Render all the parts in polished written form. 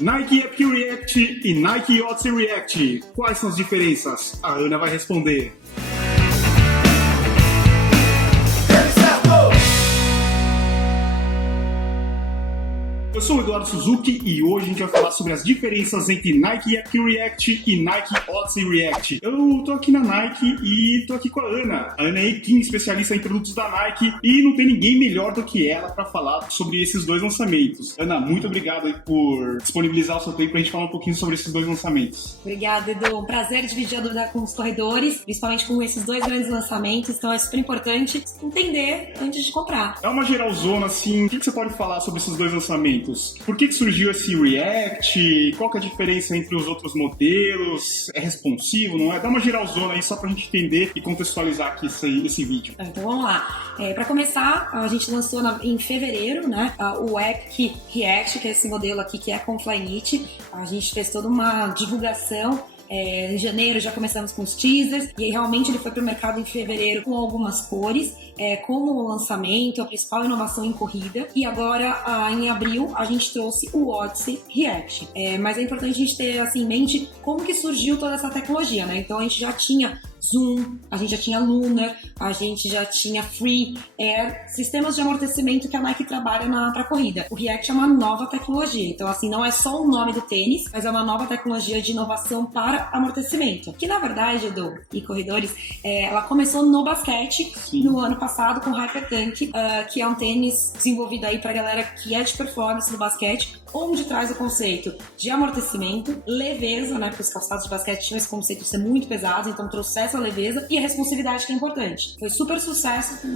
Nike Epic React e Nike Odyssey React. Quais são as diferenças? A Ana vai responder. Eu sou o Eduardo Suzuki e hoje a gente vai falar sobre as diferenças entre Nike Epic React e Nike Odyssey React. Eu tô aqui na Nike e tô aqui com a Ana. A Ana é Ekin, especialista em produtos da Nike, e não tem ninguém melhor do que ela para falar sobre esses dois lançamentos. Ana, muito obrigado aí por disponibilizar o seu tempo pra gente falar um pouquinho sobre esses dois lançamentos. Obrigada, Edu. Um prazer dividir a dúvida com os corredores, principalmente com esses dois grandes lançamentos. Então é super importante entender antes de comprar. É uma geralzona, assim, o que você pode falar sobre esses dois lançamentos? Por que surgiu esse React? Qual que é a diferença entre os outros modelos? É responsivo, não é? Dá uma geralzona aí só pra gente entender e contextualizar aqui esse vídeo. Então vamos lá. Para começar, a gente lançou em fevereiro, né, o Epic React, que é esse modelo aqui que é com Flyknit. A gente fez toda uma divulgação. Em janeiro já começamos com os teasers e realmente ele foi para o mercado em fevereiro com algumas cores, como lançamento, a principal inovação em corrida. E agora, em abril, a gente trouxe o Odyssey React. Mas é importante a gente ter assim, em mente como que surgiu toda essa tecnologia, né? Então a gente já tinha Zoom, a gente já tinha Lunar, a gente já tinha Free Air, sistemas de amortecimento que a Nike trabalha para corrida. O React é uma nova tecnologia, então assim, não é só o nome do tênis, mas é uma nova tecnologia de inovação para amortecimento. Que na verdade, Edu e corredores, ela começou no basquete. Sim. No ano passado com o Hypertank, que é um tênis desenvolvido aí pra galera que é de performance no basquete, onde traz o conceito de amortecimento, leveza, né? Porque os calçados de basquete tinham esse conceito de ser muito pesado, então trouxe essa leveza e a responsividade que é importante. Foi super sucesso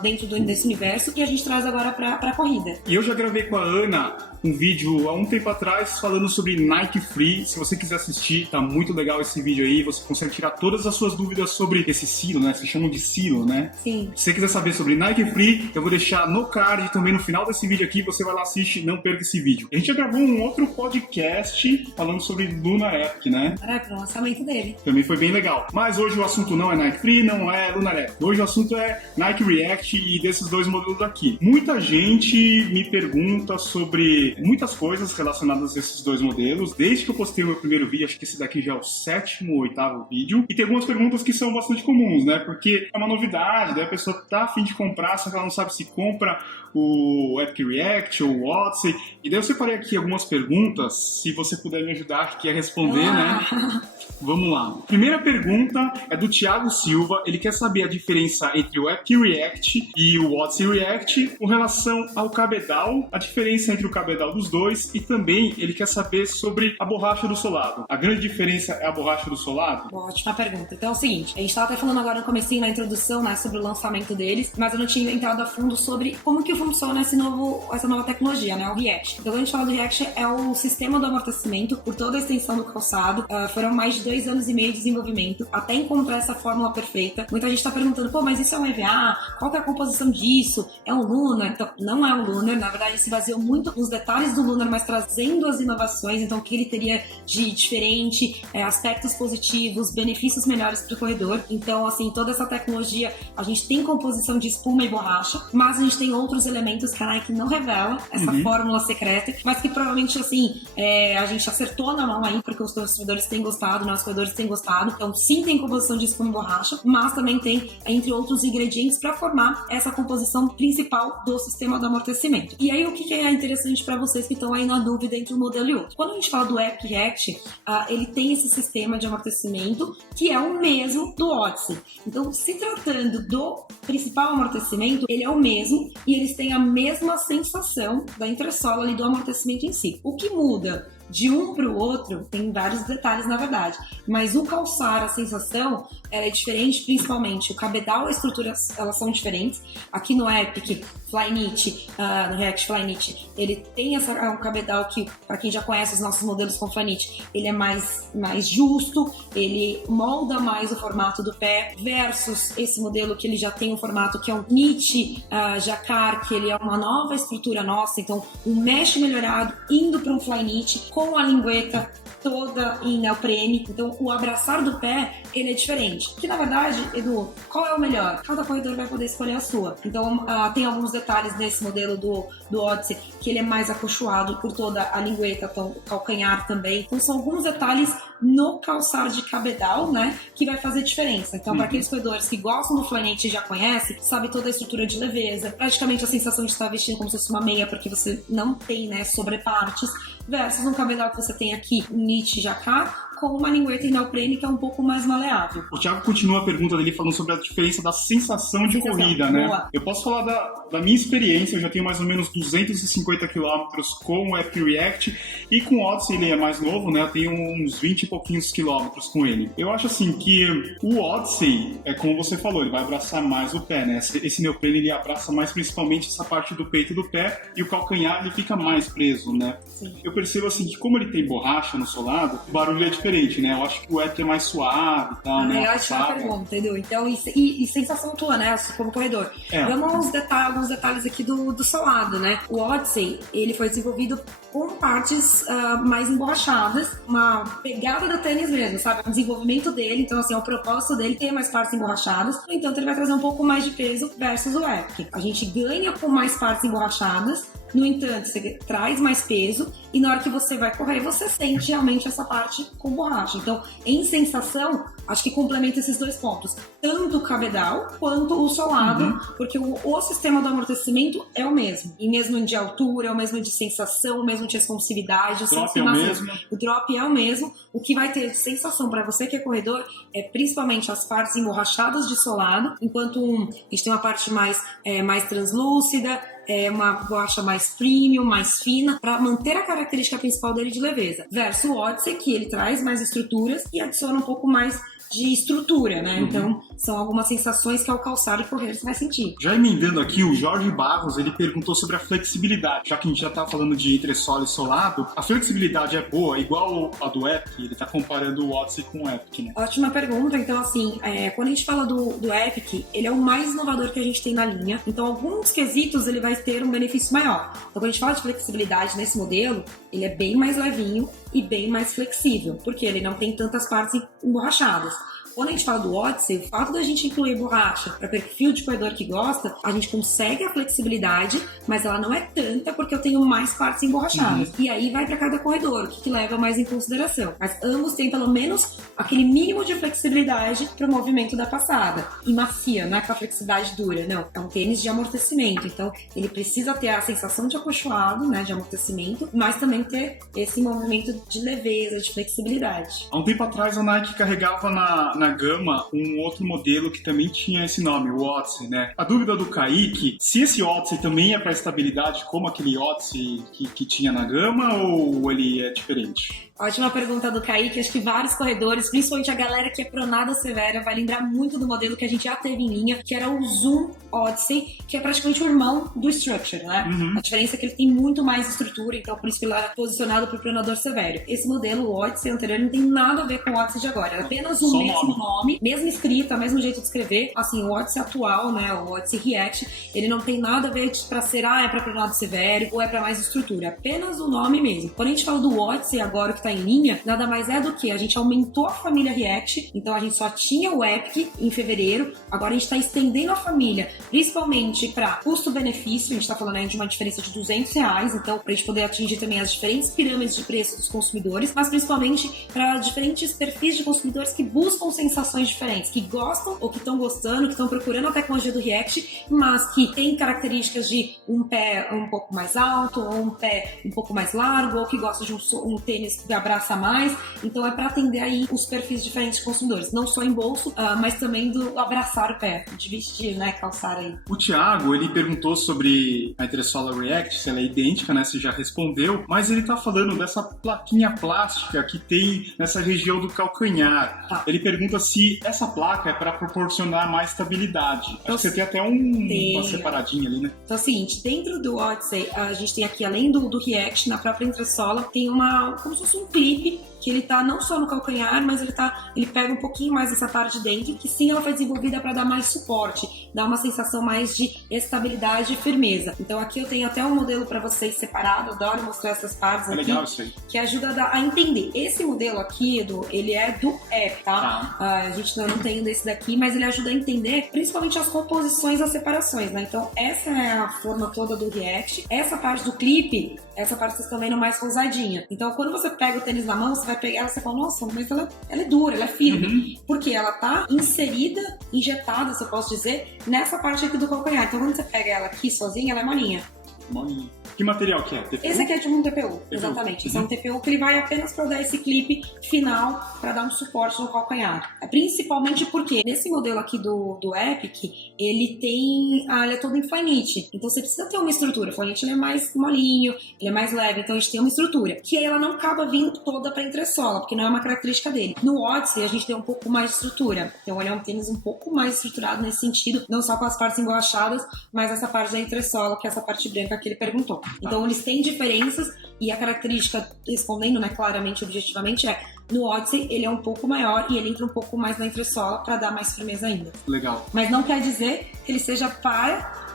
dentro desse universo e a gente traz agora pra corrida. E eu já gravei com a Ana um vídeo há um tempo atrás falando sobre Nike Free. Se você quiser assistir, tá muito legal esse vídeo aí. Você consegue tirar todas as suas dúvidas sobre esse silo, né? Se chamam de silo, né? Sim. Se você quiser saber sobre Nike Free, eu vou deixar no card também no final desse vídeo aqui. Você vai lá, assiste, não perca esse vídeo. A gente já gravou um outro podcast falando sobre Lunar Epic, né? Caraca, o lançamento dele. Também foi bem legal. Mas hoje o assunto não é Nike Free, não é Lunar Epic. Hoje o assunto é Nike React e desses dois modelos aqui. Muita gente me pergunta sobre muitas coisas relacionadas a esses dois modelos, desde que eu postei o meu primeiro vídeo. Acho que esse daqui já é o 7º ou 8º vídeo. E tem algumas perguntas que são bastante comuns, né? Porque é uma novidade, daí a pessoa tá a fim de comprar, só que ela não sabe se compra o Epic React ou o Odyssey. E daí eu separei aqui algumas perguntas, se você puder me ajudar aqui a responder, né? Vamos lá. Primeira pergunta é do Thiago Silva. Ele quer saber a diferença entre o Epic React e o Odyssey React com relação ao cabedal, a diferença entre o cabedal dos dois, e também ele quer saber sobre a borracha do solado. A grande diferença é a borracha do solado? Ótima pergunta. Então é o seguinte, a gente estava até falando agora no comecinho, na introdução, né, sobre o lançamento deles, mas eu não tinha entrado a fundo sobre como que funciona essa nova tecnologia, né, o React. Então, quando a gente fala do React, é o sistema do amortecimento por toda a extensão do calçado. Foram mais de 2 anos e meio de desenvolvimento até encontrar essa fórmula perfeita. Muita gente está perguntando, pô, mas isso é um EVA? Qual que é a composição disso? É um Lunar? Então, não é um Lunar. Na verdade, se baseou muito nos detalhes do Lunar, mas trazendo as inovações. Então, o que ele teria de diferente, aspectos positivos, benefícios melhores para o corredor. Então, assim, toda essa tecnologia, a gente tem composição de espuma e borracha, mas a gente tem outros elementos que a Nike não revela, essa fórmula secreta, mas que provavelmente, assim, a gente acertou na mão aí, porque os torcedores têm gostado, nossos corredores têm gostado. Então, sim, tem composição de espuma e borracha, mas também tem, entre outros ingredientes, para formar essa composição principal do sistema do amortecimento. E aí, o que é interessante para vocês que estão aí na dúvida entre um modelo e outro? Quando a gente fala do Epic React, ele tem esse sistema de amortecimento que é o mesmo do Odyssey. Então, se tratando do principal amortecimento, ele é o mesmo e eles têm a mesma sensação da entressola ali do amortecimento em si. O que muda de um para o outro, tem vários detalhes na verdade, mas o calçar, a sensação, ela é diferente, principalmente o cabedal e a estrutura, elas são diferentes. Aqui no Epic Flyknit, no React Flyknit, ele tem um cabedal que, para quem já conhece os nossos modelos com Flyknit, ele é mais justo, ele molda mais o formato do pé, versus esse modelo que ele já tem um formato que é um knit jacquard, que ele é uma nova estrutura nossa, então um mesh melhorado indo para um Flyknit com a lingueta toda em neoprene. Então, o abraçar do pé, ele é diferente. Que, na verdade, Edu, qual é o melhor? Cada corredor vai poder escolher a sua. Então, tem alguns detalhes nesse modelo do Odyssey, que ele é mais acolchoado por toda a lingueta, o calcanhar também. Então, são alguns detalhes no calçar de cabedal, né, que vai fazer diferença. Então, para aqueles corredores que gostam do Flyknit e já conhecem, sabe toda a estrutura de leveza, praticamente a sensação de estar vestindo como se fosse uma meia, porque você não tem, né, sobrepartes, versus um cabedal que você tem aqui, um knit jacquard, com uma lingueta em neoprene que é um pouco mais maleável. O Thiago continua a pergunta dele falando sobre a diferença da sensação de corrida, né? Boa. Eu posso falar da minha experiência, eu já tenho mais ou menos 250 quilômetros com o Epic React e com o Odyssey, ele é mais novo, né? Eu tenho uns 20 e pouquinhos quilômetros com ele. Eu acho assim que o Odyssey, é como você falou, ele vai abraçar mais o pé, né? Esse neoprene ele abraça mais principalmente essa parte do peito do pé e o calcanhar ele fica mais preso, né? Sim. Eu percebo assim que como ele tem borracha no solado, o barulho é diferente, né? Eu acho que o Epic é mais suave e tal, né? Eu acho uma pergunta, entendeu? Então, e sensação tua, né? Como corredor. Vamos alguns detalhes aqui do solado, né? O Odyssey, ele foi desenvolvido com partes mais emborrachadas, uma pegada do tênis mesmo, sabe? O desenvolvimento dele, então assim, o propósito dele tem mais partes emborrachadas, no entanto ele vai trazer um pouco mais de peso versus o Epic. A gente ganha com mais partes emborrachadas, no entanto, você traz mais peso e na hora que você vai correr, você sente realmente essa parte com borracha. Então, em sensação, acho que complementa esses dois pontos. Tanto o cabedal quanto o solado, porque o sistema do amortecimento é o mesmo. E mesmo de altura, é o mesmo de sensação, o mesmo de responsividade. O drop é o mesmo. O drop é o mesmo. O que vai ter de sensação para você que é corredor é principalmente as partes emborrachadas de solado, enquanto a gente tem uma parte mais translúcida, uma borracha mais premium, mais fina, para manter a característica principal dele de leveza. Versus o Odyssey, que ele traz mais estruturas e adiciona um pouco mais de estrutura, né? Então, são algumas sensações que ao calçar e correr você vai sentir. Já emendando aqui, o Jorge Barros, ele perguntou sobre a flexibilidade. Já que a gente já tá falando de entressola e solado, a flexibilidade é boa, igual a do Epic? Ele tá comparando o Odyssey com o Epic, né? Ótima pergunta. Então, assim, quando a gente fala do Epic, ele é o mais inovador que a gente tem na linha. Então, alguns quesitos ele vai ter um benefício maior. Então, quando a gente fala de flexibilidade nesse modelo, ele é bem mais levinho e bem mais flexível, porque ele não tem tantas partes emborrachadas. Quando a gente fala do Odyssey, o fato da gente incluir borracha para perfil de corredor que gosta, a gente consegue a flexibilidade, mas ela não é tanta porque eu tenho mais partes emborrachadas. E aí vai para cada corredor, o que leva mais em consideração. Mas ambos têm pelo menos aquele mínimo de flexibilidade para o movimento da passada. E macia, não é aquela flexibilidade dura, não. É um tênis de amortecimento, então ele precisa ter a sensação de acolchoado, né, de amortecimento, mas também ter esse movimento de leveza, de flexibilidade. Há um tempo atrás a Nike carregava na gama um outro modelo que também tinha esse nome, o Odyssey, né? A dúvida do Kaique, se esse Odyssey também é para estabilidade como aquele Odyssey que tinha na gama ou ele é diferente? Ótima pergunta do Kaique. Acho que vários corredores, principalmente a galera que é pronada severa, vai lembrar muito do modelo que a gente já teve em linha, que era o Zoom Odyssey, que é praticamente o irmão do Structure, né? A diferença é que ele tem muito mais estrutura, então por isso que ele é posicionado para o pronador severo. Esse modelo, o Odyssey anterior, não tem nada a ver com o Odyssey de agora. É apenas o mesmo nome, mesma escrita, mesmo jeito de escrever. Assim, o Odyssey atual, né? O Odyssey React, ele não tem nada a ver para ser, é para pronado severo ou é para mais estrutura. É apenas o nome mesmo. Quando a gente fala do Odyssey agora, que tá em linha, nada mais é do que a gente aumentou a família React, então a gente só tinha o Epic em fevereiro, agora a gente está estendendo a família, principalmente para custo-benefício, a gente está falando aí de uma diferença de R$200, então para a gente poder atingir também as diferentes pirâmides de preço dos consumidores, mas principalmente para diferentes perfis de consumidores que buscam sensações diferentes, que gostam ou que estão gostando, que estão procurando a tecnologia do React, mas que tem características de um pé um pouco mais alto, ou um pé um pouco mais largo, ou que gosta de um tênis que abraça mais, então é para atender aí os perfis diferentes de consumidores, não só em bolso, mas também do abraçar o pé, de vestir, né, calçar aí. O Thiago, ele perguntou sobre a entressola React, se ela é idêntica, né, você já respondeu, mas ele tá falando dessa plaquinha plástica que tem nessa região do calcanhar. Ele pergunta se essa placa é para proporcionar mais estabilidade. Acho que você tem até uma separadinha ali, né? Então é o seguinte, dentro do Odyssey, a gente tem aqui, além do React, na própria entressola, tem como se fosse um clipe que ele tá não só no calcanhar, mas ele pega um pouquinho mais essa parte de dentro, que sim, ela foi desenvolvida para dar mais suporte, dar uma sensação mais de estabilidade e firmeza. Então aqui eu tenho até um modelo para vocês separado, adoro mostrar essas partes aqui, legal isso aí. que ajuda a entender. Esse modelo aqui, Edu, ele é do app, tá? A gente não tem desse daqui, mas ele ajuda a entender principalmente as composições e as separações, né? Então essa é a forma toda do React. Essa parte do clipe, essa parte vocês estão vendo mais rosadinha. Então quando você pega o tênis na mão, você vai pegar ela e você fala, nossa, mas ela é dura, ela é firme. Porque ela tá inserida, injetada, se eu posso dizer, nessa parte aqui do calcanhar. Então quando você pega ela aqui sozinha, ela é molinha. Molinha. Que material que é? TPU? Esse aqui é tipo um TPU, exatamente. Esse é um TPU que ele vai apenas para dar esse clipe final, para dar um suporte no calcanhar. Principalmente porque nesse modelo aqui do Epic, ele é todo em Flyknit. Então você precisa ter uma estrutura. O Flyknit ele é mais molinho, ele é mais leve, então a gente tem uma estrutura. Que aí ela não acaba vindo toda para entressola, porque não é uma característica dele. No Odyssey a gente tem um pouco mais de estrutura. Então ele é um tênis um pouco mais estruturado nesse sentido, não só com as partes emborrachadas, mas essa parte da entressola, que é essa parte branca que ele perguntou. Então eles têm diferenças e a característica, respondendo, né, claramente, objetivamente, no Odyssey ele é um pouco maior e ele entra um pouco mais na entressola para dar mais firmeza ainda. Legal. Mas não quer dizer que ele seja para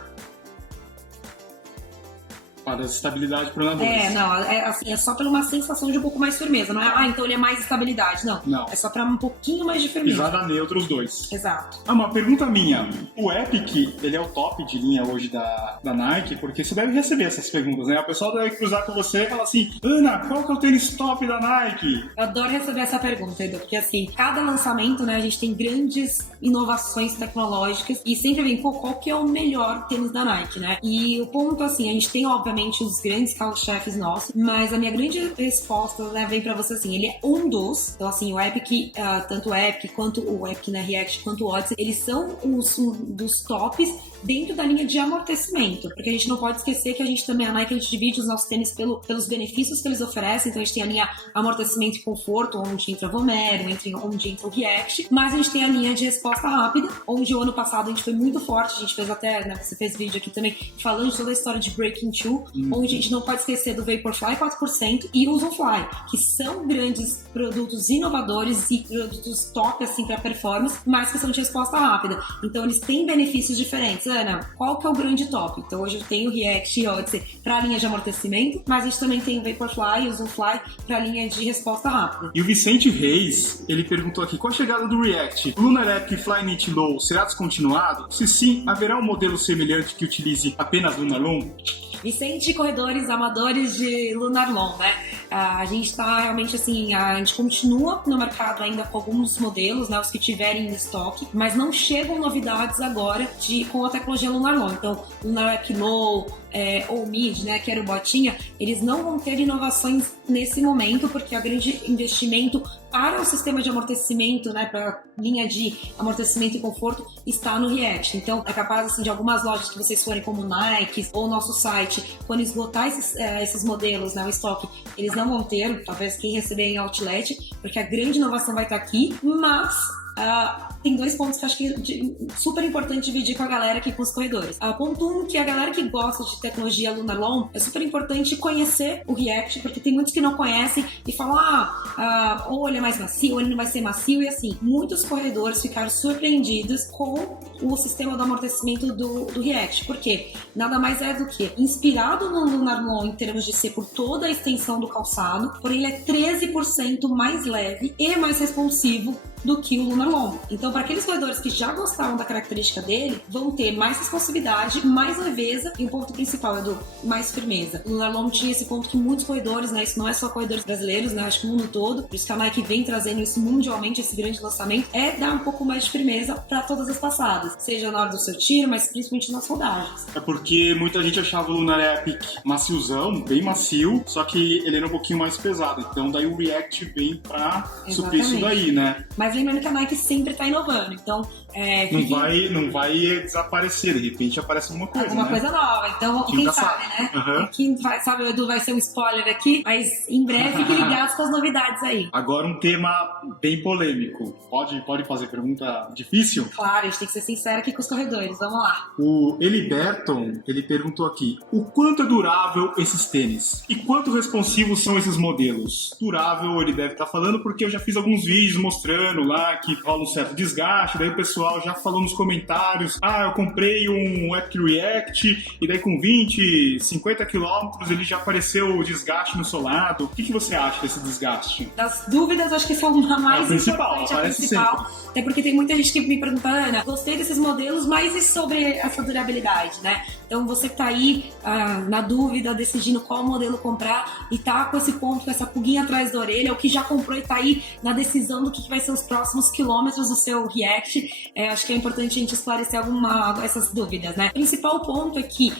estabilidade para o nadadores. É só pela uma sensação de um pouco mais firmeza. Não é, então ele é mais estabilidade. Não. É só para um pouquinho mais de firmeza. Pisada neutra os dois. Exato. Uma pergunta minha. O Epic, ele é o top de linha hoje da Nike, porque você deve receber essas perguntas, né? O pessoal deve cruzar com você e falar assim, Ana, qual que é o tênis top da Nike? Eu adoro receber essa pergunta, Edu, porque assim, cada lançamento, né, a gente tem grandes inovações tecnológicas e sempre vem, qual que é o melhor tênis da Nike, né? E o ponto, assim, a gente tem, obviamente, os grandes carro-chefes nossos, mas a minha grande resposta, né, vem pra você assim, ele é um dos, então assim, o Epic, tanto o Epic quanto o Epic na React, quanto o Odyssey, eles são dos tops dentro da linha de amortecimento, porque a gente não pode esquecer que a gente também, a Nike, a gente divide os nossos tênis pelos benefícios que eles oferecem, então a gente tem a linha amortecimento e conforto, onde entra Vomero, onde entra o React, mas a gente tem a linha de resposta rápida, onde o ano passado a gente foi muito forte, a gente fez até, né, você fez vídeo aqui também, falando de toda a história de Breaking Two, onde a gente não pode esquecer do Vaporfly 4% e o Ozonfly, que são grandes produtos inovadores e produtos top, assim, para performance, mas que são de resposta rápida. Então eles têm benefícios diferentes. Ana, qual que é o grande top? Então hoje eu tenho o React e Odyssey para a linha de amortecimento, mas a gente também tem o Vaporfly e o Ozonfly para a linha de resposta rápida. E o Vicente Reis, ele perguntou aqui, com a chegada do React, o Lunar Epic Flyknit Low será descontinuado? Se sim, haverá um modelo semelhante que utilize apenas Lunar Long? Vicente, corredores amadores de Lunar Long, né? A gente tá realmente assim, a gente continua no mercado ainda com alguns modelos, né? Os que tiverem em estoque, mas não chegam novidades agora com a tecnologia Lunar Long. Então, Lunar Epic Low, ou Mid, né, que era o botinha, eles não vão ter inovações nesse momento, porque o grande investimento para o sistema de amortecimento, né, para a linha de amortecimento e conforto, está no React. Então, é capaz assim, de algumas lojas que vocês forem como Nike ou nosso site, quando esgotar esses modelos, né, o estoque, eles não vão ter, talvez quem receber em outlet, porque a grande inovação vai estar aqui, mas tem dois pontos que eu acho que é super importante dividir com a galera aqui, com os corredores. Ponto 1, que a galera que gosta de tecnologia Lunar Long, é super importante conhecer o React, porque tem muitos que não conhecem e falam, ou ele é mais macio, ou ele não vai ser macio, e assim, muitos corredores ficaram surpreendidos com o sistema do amortecimento do React, porque nada mais é do que inspirado no Lunar Long em termos de ser por toda a extensão do calçado, porém ele é 13% mais leve e mais responsivo do que o Lunar Long. Então, para aqueles corredores que já gostavam da característica dele, vão ter mais responsividade, mais leveza e o ponto principal é mais firmeza. O Lunar Long tinha esse ponto que muitos corredores, né, isso não é só corredores brasileiros, né, acho que o mundo todo, por isso que a Nike vem trazendo isso mundialmente, esse grande lançamento, é dar um pouco mais de firmeza para todas as passadas, seja na hora do seu tiro, mas principalmente nas rodagens. É porque muita gente achava o Lunar Epic maciozão, bem macio, só que ele era um pouquinho mais pesado, então daí o React vem para suprir isso daí, né? Mas lembrando que a Nike sempre está inovando. inovando. Então, não vai desaparecer, de repente aparece alguma coisa, alguma coisa nova. Então, quem sabe, né? Uhum. Quem sabe, o Edu vai ser um spoiler aqui, mas em breve fiquem ligados com as novidades aí. Agora um tema bem polêmico. Pode fazer pergunta difícil? Claro, a gente tem que ser sincero aqui com os corredores. Vamos lá. O Eliberton, ele perguntou aqui, o quanto é durável esses tênis? E quanto responsivos são esses modelos? Durável, ele deve estar falando, porque eu já fiz alguns vídeos mostrando lá que rola um certo desgaste, daí o pessoal já falou nos comentários, eu comprei um Epic React, e daí com 20, 50 quilômetros ele já apareceu o desgaste no solado. O que você acha desse desgaste? Das dúvidas, acho que essa é uma mais importante, a principal. Até porque tem muita gente que me pergunta, Ana, gostei desses modelos, mas e sobre essa durabilidade, né? Então você que tá aí na dúvida, decidindo qual modelo comprar e tá com esse ponto, com essa pulguinha atrás da orelha, ou que já comprou e tá aí na decisão do que vai ser os próximos quilômetros do seu React, acho que é importante a gente esclarecer essas dúvidas, né? O principal ponto é que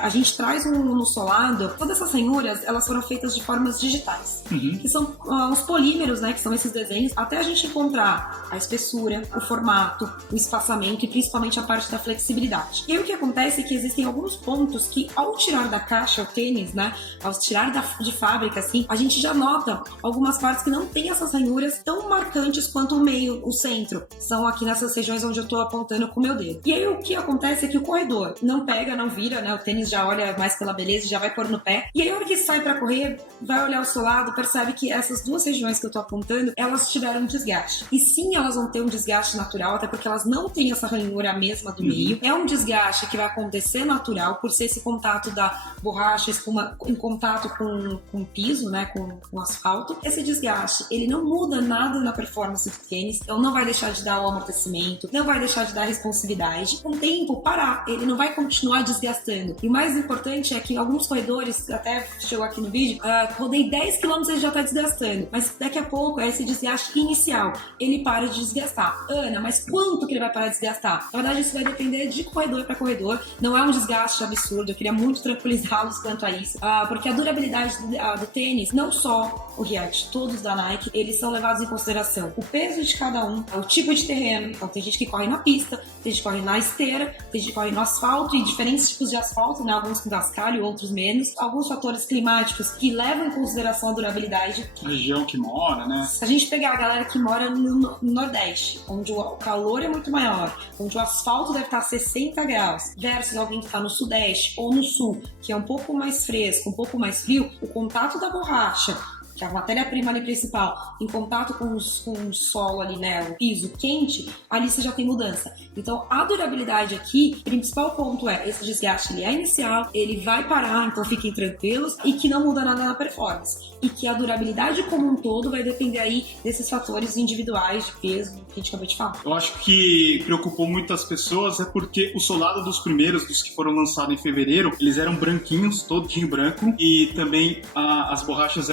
a gente traz no solado, todas essas ranhuras, elas foram feitas de formas digitais, que são os polímeros, né, que são esses desenhos, até a gente encontrar a espessura, o formato, o espaçamento e principalmente a parte da flexibilidade. E aí o que acontece é que existem alguns pontos que, ao tirar da caixa o tênis, né, ao tirar de fábrica, assim, a gente já nota algumas partes que não tem essas ranhuras tão marcantes quanto o meio, o centro. São aqui nessas regiões onde eu tô apontando com o meu dedo. E aí o que acontece é que o corredor não pega, não vira, né, o tênis já olha mais pela beleza e já vai pôr no pé. E aí a hora que sai pra correr, vai olhar o solado, percebe que essas duas regiões que eu tô apontando, elas tiveram um desgaste. E sim, elas vão ter um desgaste natural, até porque elas não têm essa ranhura mesma do meio. É um desgaste que vai acontecer natural, por ser esse contato da borracha espuma em contato com o piso, né, com o asfalto. Esse desgaste, ele não muda nada na performance do tênis, então não vai deixar de dar o amortecimento, não vai deixar de dar responsividade. Com o tempo, parar, ele não vai continuar desgastando. E o mais importante é que alguns corredores, até chegou aqui no vídeo, rodei 10 km e já tá desgastando, mas daqui a pouco é esse desgaste inicial, ele para de desgastar. Ana, mas quanto que ele vai parar de desgastar? Na verdade, isso vai depender de corredor para corredor, não é um desgaste absurdo, eu queria muito tranquilizá-los quanto a isso, porque a durabilidade do tênis, não só o React, todos da Nike, eles são levados em consideração o peso de cada um, o tipo de terreno, então tem gente que corre na pista, tem gente que corre na esteira, tem gente que corre no asfalto e diferentes tipos de asfalto, né? Alguns com cascalho, outros menos, alguns fatores climáticos que levam em consideração a durabilidade. A região que mora, né? Se a gente pegar a galera que mora no Nordeste, onde o calor é muito maior, onde o asfalto deve estar a 60 graus, versus alguém que está no Sudeste ou no Sul, que é um pouco mais fresco, um pouco mais frio, o contato da borracha, que é a matéria-prima ali principal, em contato com o solo ali, né, o piso quente, ali você já tem mudança. Então, a durabilidade aqui, o principal ponto é, esse desgaste ele é inicial, ele vai parar, então fiquem tranquilos, e que não muda nada na performance. E que a durabilidade como um todo vai depender aí desses fatores individuais de peso que a gente acabou de falar. Eu acho que preocupou muitas pessoas é porque o solado dos primeiros, dos que foram lançados em fevereiro, eles eram branquinhos, todinho branco, e também as borrachas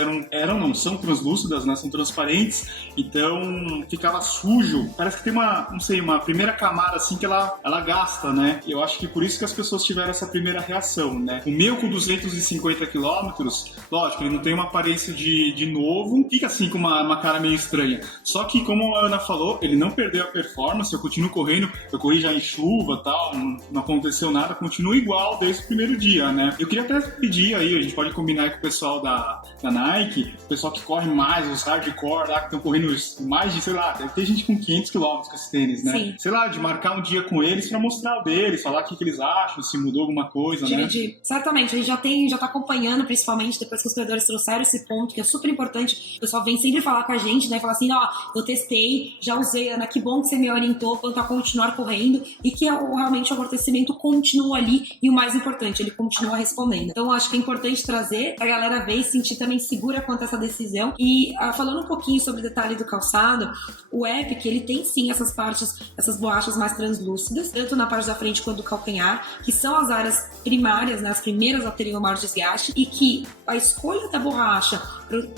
são translúcidas, né? São transparentes, então ficava sujo. Parece que tem uma primeira camada assim que ela gasta, né? Eu acho que por isso que as pessoas tiveram essa primeira reação, né? O meu com 250 quilômetros, lógico, ele não tem uma aparência de novo, fica assim com uma cara meio estranha. Só que, como a Ana falou, ele não perdeu a performance, eu continuo correndo, eu corri já em chuva e tal, não aconteceu nada, continua igual desde o primeiro dia, né? Eu queria até pedir aí, a gente pode combinar aí com o pessoal da Nike, o pessoal que corre mais, os hardcore lá, que estão correndo mais de, sei lá, deve ter gente com 500 km com esses tênis, né? Sim. Sei lá, de marcar um dia com eles pra mostrar o deles, falar o que eles acham, se mudou alguma coisa, Dividir. Né? Certamente, a gente já tá acompanhando, principalmente depois que os corredores trouxeram esse ponto, que é super importante. O pessoal vem sempre falar com a gente, né? Falar assim, eu testei, já usei, Ana, que bom que você me orientou quanto a continuar correndo, e que realmente o amortecimento continua ali, e o mais importante, ele continua respondendo. Então, acho que é importante trazer pra galera ver e sentir também segura quanto a essa decisão. E falando um pouquinho sobre o detalhe do calçado, o Epic, ele tem sim essas partes, essas borrachas mais translúcidas, tanto na parte da frente quanto do calcanhar, que são as áreas primárias, né, as primeiras a terem o maior desgaste, e que a escolha da borracha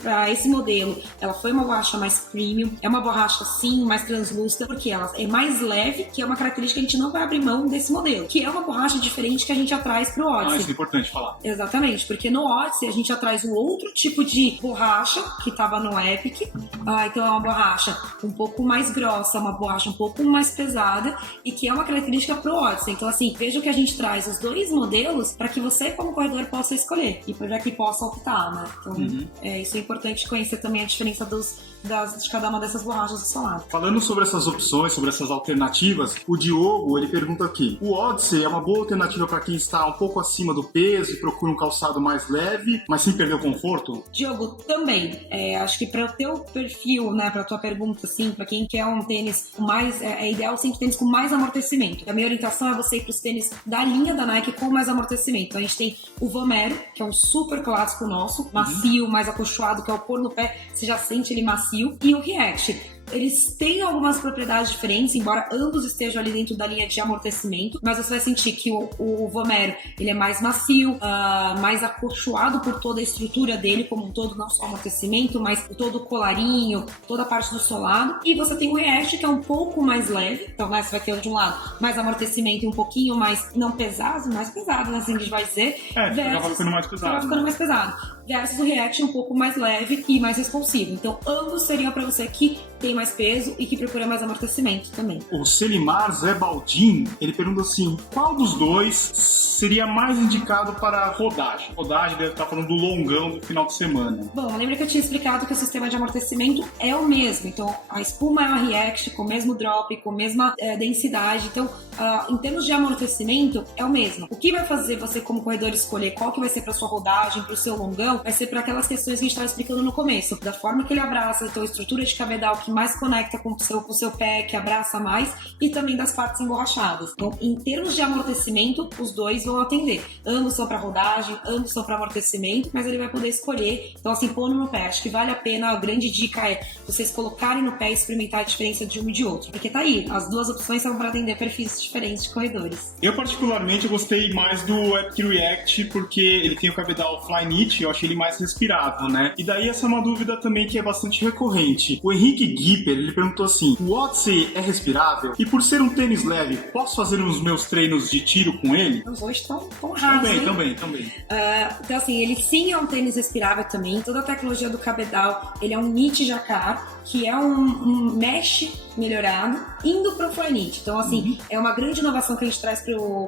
para esse modelo, ela foi uma borracha mais premium, é uma borracha sim mais translúcida, porque ela é mais leve, que é uma característica que a gente não vai abrir mão desse modelo, que é uma borracha diferente que a gente já traz pro Odyssey. Isso é importante falar. Exatamente, porque no Odyssey a gente já traz um outro tipo de borracha que estava no Epic, então é uma borracha um pouco mais grossa, uma borracha um pouco mais pesada e que é uma característica pro Odyssey. Então assim, veja que a gente traz os dois modelos para que você como corredor possa escolher e para que possa optar, né? Então isso é importante conhecer também a diferença de cada uma dessas borrachas do seu lado. Falando sobre essas opções, sobre essas alternativas, o Diogo, ele pergunta aqui: o Odyssey é uma boa alternativa para quem está um pouco acima do peso e procura um calçado mais leve, mas sem perder o conforto? Diogo, também. Acho que para o teu perfil, né, para tua pergunta, assim, para quem quer um tênis com mais, é ideal sempre tênis com mais amortecimento. A minha orientação é você ir para os tênis da linha da Nike com mais amortecimento. Então a gente tem o Vomero, que é um super clássico nosso, macio, mais acolchoado, que ao pôr no pé você já sente ele macio, e o React. Eles têm algumas propriedades diferentes, embora ambos estejam ali dentro da linha de amortecimento, mas você vai sentir que o Vomero, ele é mais macio, mais acolchoado por toda a estrutura dele como um todo, não só o amortecimento, mas todo o colarinho, toda a parte do solado. E você tem o React, que é um pouco mais leve, então né, você vai ter de um lado mais amortecimento e um pouquinho mais, não pesado, mais pesado, né, assim a gente vai dizer. Ficava ficando mais pesado. Ficava ficando mais pesado. Versus o React um pouco mais leve e mais responsivo. Então ambos seriam para você que tem mais peso e que procura mais amortecimento também. O Selimar Zé Baldin, ele pergunta assim: qual dos dois seria mais indicado para rodagem? Rodagem deve estar falando do longão do final de semana. Bom, lembra que eu tinha explicado que o sistema de amortecimento é o mesmo. Então, a espuma é uma React com o mesmo drop, com a mesma densidade. Então, em termos de amortecimento, é o mesmo. O que vai fazer você, como corredor, escolher qual que vai ser para sua rodagem, para o seu longão, vai ser para aquelas questões que a gente estava explicando no começo. Da forma que ele abraça, então, a estrutura de cabedal que mais conecta com o seu pé, que abraça mais, e também das partes emborrachadas. Então, em termos de amortecimento, os dois vão atender. Ambos são para rodagem, ambos são para amortecimento, mas ele vai poder escolher. Então, assim, pondo no pé. Acho que vale a pena, a grande dica é vocês colocarem no pé e experimentar a diferença de um e de outro. Porque tá aí, as duas opções são para atender perfis diferentes de corredores. Eu, particularmente, gostei mais do Epic React, porque ele tem o cabedal Flyknit, eu achei ele mais respirável, né? E daí essa é uma dúvida também que é bastante recorrente. O Henrique Gipper, ele perguntou assim: o Odyssey é respirável? E por ser um tênis leve, posso fazer os meus treinos de tiro com ele? Os dois estão rasos, Também. Então, assim, ele sim é um tênis respirável também. Toda a tecnologia do cabedal, ele é um knit jacquard, que é um mesh melhorado, indo pro Flyknit. Então, assim, é uma grande inovação que a gente traz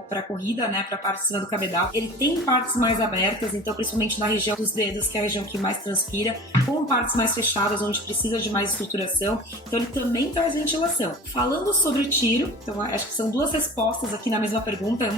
pra corrida, né, pra parte de cima do cabedal. Ele tem partes mais abertas, então, principalmente na região dos dedos, que é a região que mais transpira, com partes mais fechadas, onde precisa de mais estruturação. Então, ele também traz ventilação. Falando sobre o tiro, então, acho que são duas respostas aqui na mesma pergunta.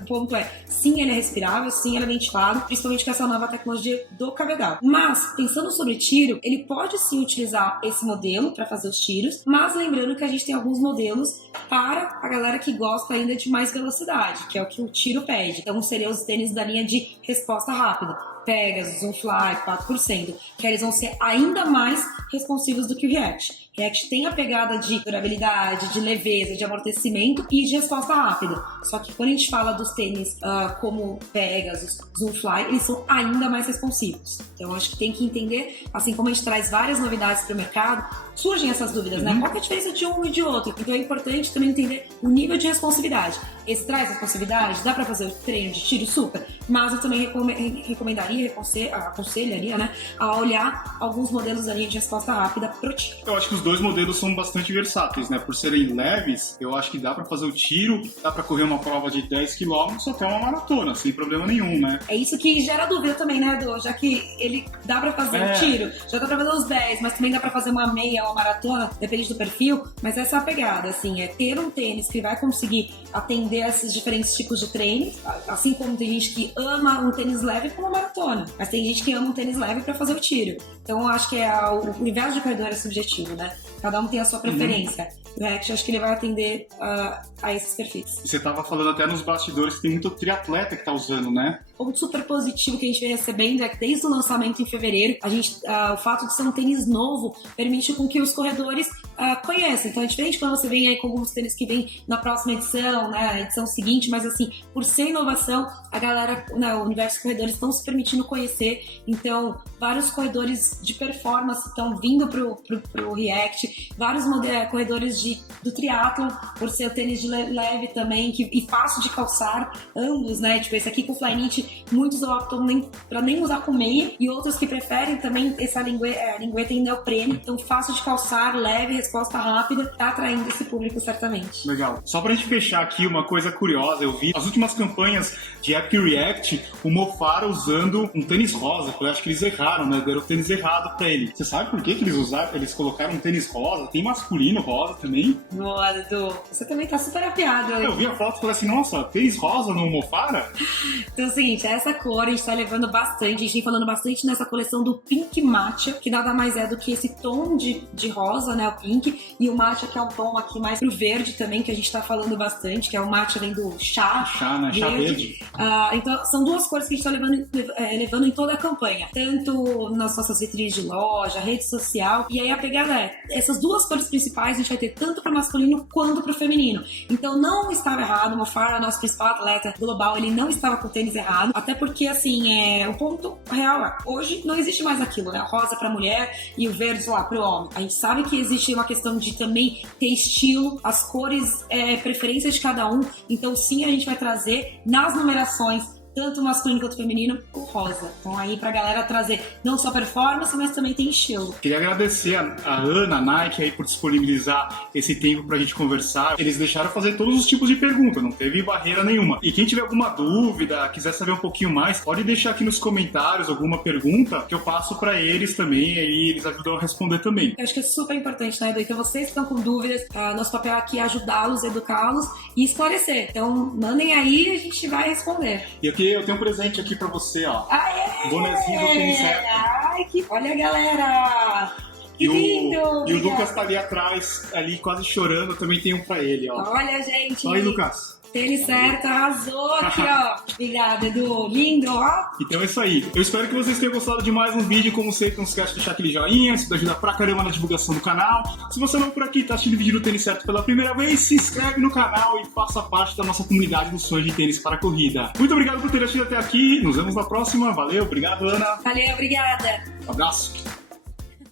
O ponto é, sim, ele é respirável, sim, ele é ventilado, principalmente com essa nova tecnologia do cabedal. Mas, pensando sobre tiro, ele pode sim utilizar esse modelo para fazer os tiros, mas lembrando que a gente tem alguns modelos para a galera que gosta ainda de mais velocidade, que é o que o tiro pede. Então, seriam os tênis da linha de resposta rápida. Pegasus, Zoomfly, 4%, que eles vão ser ainda mais responsivos do que o React. React tem a pegada de durabilidade, de leveza, de amortecimento e de resposta rápida. Só que quando a gente fala dos tênis como Pegasus, Zoomfly, eles são ainda mais responsivos. Então acho que tem que entender, assim como a gente traz várias novidades para o mercado, surgem essas dúvidas, né? Qual que é a diferença de um e de outro? Então é importante também entender o nível de responsividade. Esse traz responsividade? Dá para fazer o treino de tiro super? Mas eu também recomendaria, aconselharia, né, a olhar alguns modelos da linha de resposta rápida pro tiro. Eu acho que os dois modelos são bastante versáteis, né? Por serem leves, eu acho que dá pra fazer o tiro, dá pra correr uma prova de 10 km até uma maratona, sem problema nenhum, né? É isso que gera dúvida também, né, Edu? Já que ele dá pra fazer o tiro, já dá pra fazer os 10, mas também dá pra fazer uma meia ou uma maratona, depende do perfil, mas essa é a pegada, assim, é ter um tênis que vai conseguir atender esses diferentes tipos de treino, assim como tem gente que ama um tênis leve para uma maratona, mas tem gente que ama um tênis leve para fazer o tiro. Então eu acho que o universo de corredor é subjetivo, né? Cada um tem a sua preferência. O React, eu acho que ele vai atender a esses perfis. Você tava falando até nos bastidores que tem muito triatleta que tá usando, né? ponto super positivo que a gente vem recebendo é que desde o lançamento em fevereiro, o fato de ser um tênis novo permite com que os corredores conheçam. Então é diferente quando você vem aí com alguns tênis que vem na próxima edição, né, edição seguinte, mas assim, por ser inovação, a galera, né, o universo de corredores estão se permitindo conhecer. Então, vários corredores de performance estão vindo pro React, vários corredores do triatlon, por ser o tênis de leve também, e fácil de calçar, ambos, né? Tipo, esse aqui com Flyknit, muitos optam pra nem usar com meia, e outros que preferem também essa lingueta em neoprene, então fácil de calçar, leve, resposta rápida, tá atraindo esse público certamente. Legal. Só pra gente fechar aqui, uma coisa curiosa, eu vi as últimas campanhas de Epic React, o Mo Farah usando um tênis rosa, eu acho que eles erraram, né? Deram o tênis errado pra ele. Você sabe por que eles usaram? Eles colocaram um tênis rosa, tem masculino rosa também. Boa, Dudu. Você também tá super afiado. Eu vi a foto e falei assim, nossa, tênis rosa no Mo Farah? Então é o seguinte, essa cor a gente tá levando bastante, a gente tem falando bastante nessa coleção do Pink Matcha, que nada mais é do que esse tom de rosa, né, o pink, e o matcha que é um tom aqui mais pro verde também, que a gente tá falando bastante, que é o matcha vem do chá. Chá, né? Chá verde. Então são duas cores que a gente tá levando em toda a campanha, tanto nas nossas vitrines de loja, rede social, e aí a pegada é, essas duas cores principais a gente vai ter tanto pro masculino quanto pro feminino. Então não estava errado, o Mo Farah, nosso principal atleta global, ele não estava com o tênis errado, até porque assim, o ponto real é, hoje não existe mais aquilo, né? Rosa pra mulher e o verde lá pro homem. A gente sabe que existe uma questão de também ter estilo, as cores, preferência de cada um, então sim, a gente vai trazer nas numerações tanto masculino quanto feminino, o rosa. Então aí pra galera trazer não só performance, mas também tem estilo. Queria agradecer a Ana, a Nike aí por disponibilizar esse tempo pra gente conversar. Eles deixaram fazer todos os tipos de perguntas, não teve barreira nenhuma. E quem tiver alguma dúvida, quiser saber um pouquinho mais, pode deixar aqui nos comentários alguma pergunta que eu passo pra eles também, aí eles ajudam a responder também. Eu acho que é super importante, né, Edu? Então vocês que estão com dúvidas, nosso papel aqui é ajudá-los, educá-los e esclarecer. Então mandem aí e a gente vai responder. E aqui eu tenho um presente aqui pra você, ó. Aê! Bonezinho do Tênis Certo. Ai, olha, galera! Que lindo! E o Lucas tá ali atrás, ali quase chorando, também tem um pra ele, ó. Olha, gente! Olha aí, Lucas. Tênis Certo, arrasou aqui, ó. Obrigada, Edu. Lindo, ó. Então é isso aí. Eu espero que vocês tenham gostado de mais um vídeo. Como sempre, não se esquece de deixar aquele joinha, isso ajuda pra caramba na divulgação do canal. Se você não é por aqui, tá assistindo o vídeo do Tênis Certo pela primeira vez, se inscreve no canal e faça parte da nossa comunidade dos sonhos de tênis para a corrida. Muito obrigado por ter assistido até aqui. Nos vemos na próxima. Valeu, obrigado, Ana. Valeu, obrigada. Um abraço.